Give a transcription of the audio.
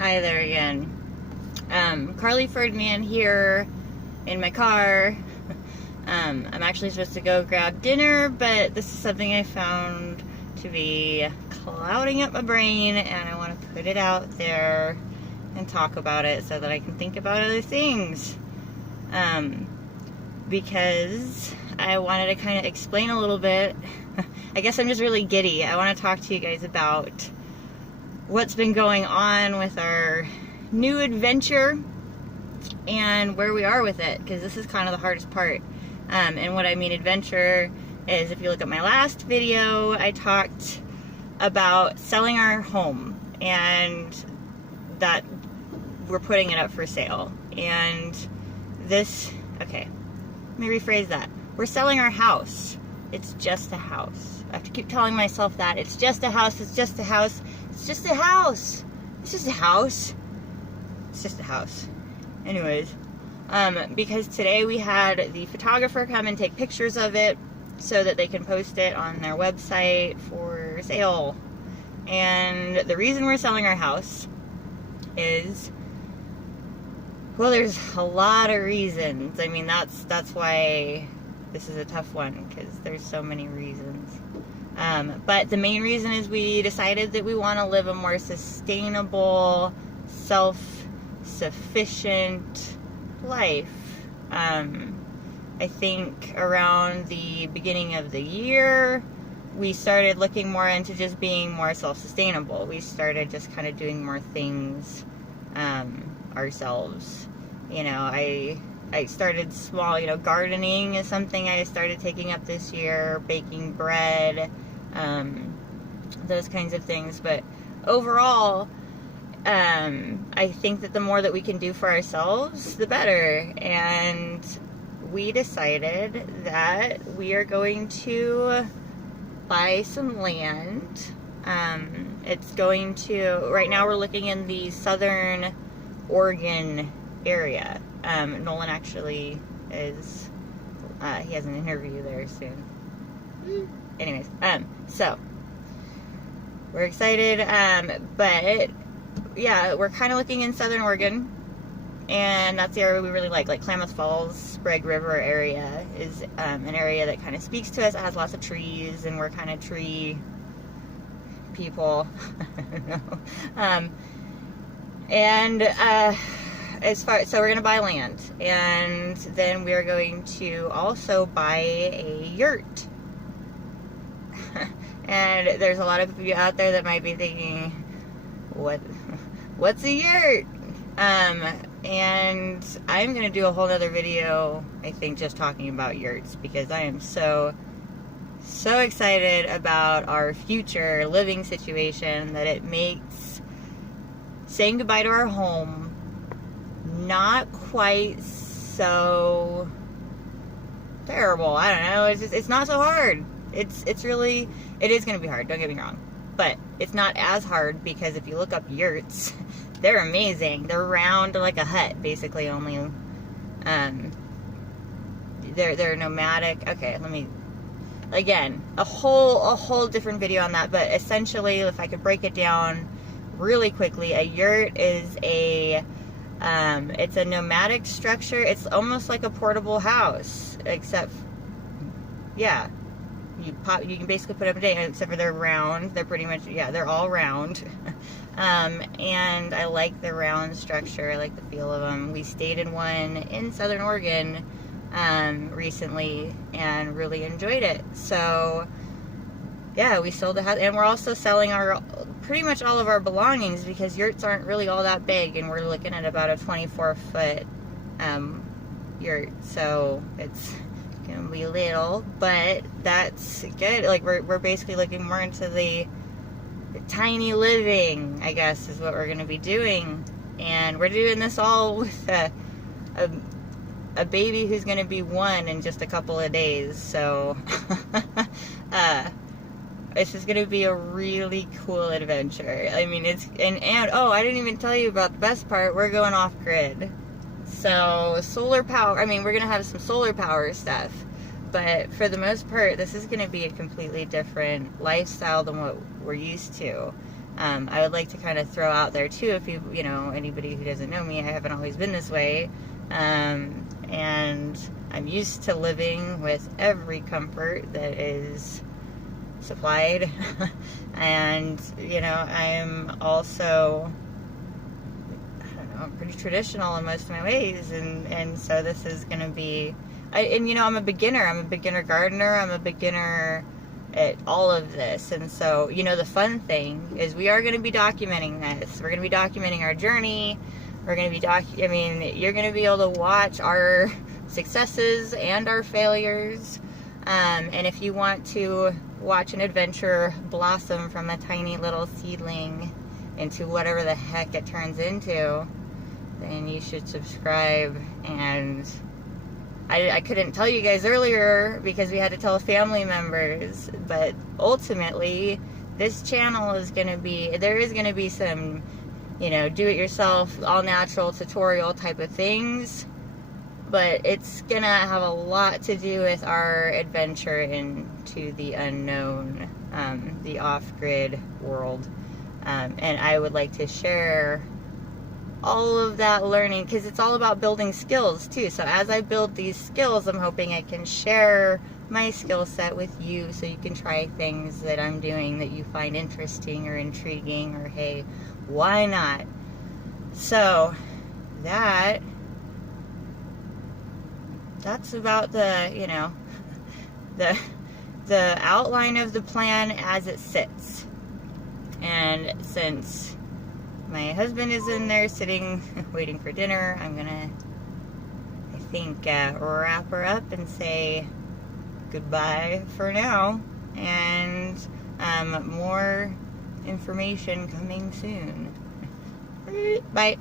Hi there again. Carly Ferdinand here in my car. I'm actually supposed to go grab dinner, but this is something I found to be clouding up my brain, and I want to put it out there and talk about it so that I can think about other things. Because I wanted to kind of explain a little bit. I guess I'm just really giddy. I want to talk to you guys about what's been going on with our new adventure and where we are with it, because this is kind of the hardest part. And what I mean adventure is, if you look at my last video, I talked about selling our home and that we're putting it up for sale. And this, okay, let me rephrase that. We're selling our house. It's just a house. I have to keep telling myself that. It's just a house. It's just a house. It's just a house. It's just a house. It's just a house. Anyways, because today we had the photographer come and take pictures of it so that they can post it on their website for sale. And the reason we're selling our house is, well, there's a lot of reasons. I mean, that's why this is a tough one, because there's so many reasons. But the main reason is we decided that we want to live a more sustainable, self-sufficient life. I think around the beginning of the year, we started looking more into just being more self-sustainable. We started just kind of doing more things ourselves. You know, I started small, gardening is something I started taking up this year, baking bread, those kinds of things. But overall, I think that the more that we can do for ourselves, the better. And we decided that we are going to buy some land. It's going to, right now we're looking in the southern Oregon area. Nolan actually is, he has an interview there soon. Anyways, so we're excited, but yeah, we're kind of looking in southern Oregon, and that's the area we really like Klamath Falls, Sprague River area is an area that kind of speaks to us. It has lots of trees, and we're kind of tree people. I don't know. So we're going to buy land, and then we're going to also buy a yurt. And there's a lot of you out there that might be thinking, what's a yurt? And I'm going to do a whole other video, I think, just talking about yurts, because I am so excited about our future living situation that it makes saying goodbye to our home not quite so terrible. I don't know. It's not so hard. It is going to be hard. Don't get me wrong, but it's not as hard, because if you look up yurts, they're amazing. They're round like a hut, basically. Only, they're nomadic. Okay, again, a whole different video on that. But essentially, if I could break it down really quickly, a yurt is it's a nomadic structure. It's almost like a portable house, except, yeah, you can basically put up a day, except for they're round. They're pretty much, yeah, they're all round. And I like the round structure. I like the feel of them. We stayed in one in Southern Oregon recently and really enjoyed it. So yeah, we sold the house, and we're also selling pretty much all of our belongings, because yurts aren't really all that big, and we're looking at about a 24-foot yurt. So it's gonna be little, but that's good. Like, we're basically looking more into the tiny living, I guess, is what we're gonna be doing. And we're doing this all with a baby who's gonna be 1 in just a couple of days. So this is gonna be a really cool adventure. I mean, oh, I didn't even tell you about the best part. We're going off grid. So solar power, I mean, we're gonna have some solar power stuff, but for the most part, this is gonna be a completely different lifestyle than what we're used to. I would like to kind of throw out there too, if you know, anybody who doesn't know me, I haven't always been this way. And I'm used to living with every comfort that is supplied. And, you know, I'm also, I don't know, I'm pretty traditional in most of my ways. And so this is going to be, and you know, I'm a beginner gardener, I'm a beginner at all of this. And so, you know, the fun thing is we are going to be documenting this. We're going to be documenting our journey. We're going to be you're going to be able to watch our successes and our failures. And if you want to watch an adventure blossom from a tiny little seedling into whatever the heck it turns into, then you should subscribe. And I couldn't tell you guys earlier because we had to tell family members, but ultimately this channel is going to be, there is going to be some, you know, do-it-yourself, all-natural tutorial type of things, but it's going to have a lot to do with our adventure into the unknown, the off-grid world, and I would like to share all of that learning, because it's all about building skills too. So as I build these skills, I'm hoping I can share my skill set with you, so you can try things that I'm doing that you find interesting or intriguing, or hey, why not? So that's about the, you know, the outline of the plan as it sits. And since my husband is in there sitting, waiting for dinner, I'm gonna, I think, wrap her up and say goodbye for now. And more information coming soon. Bye.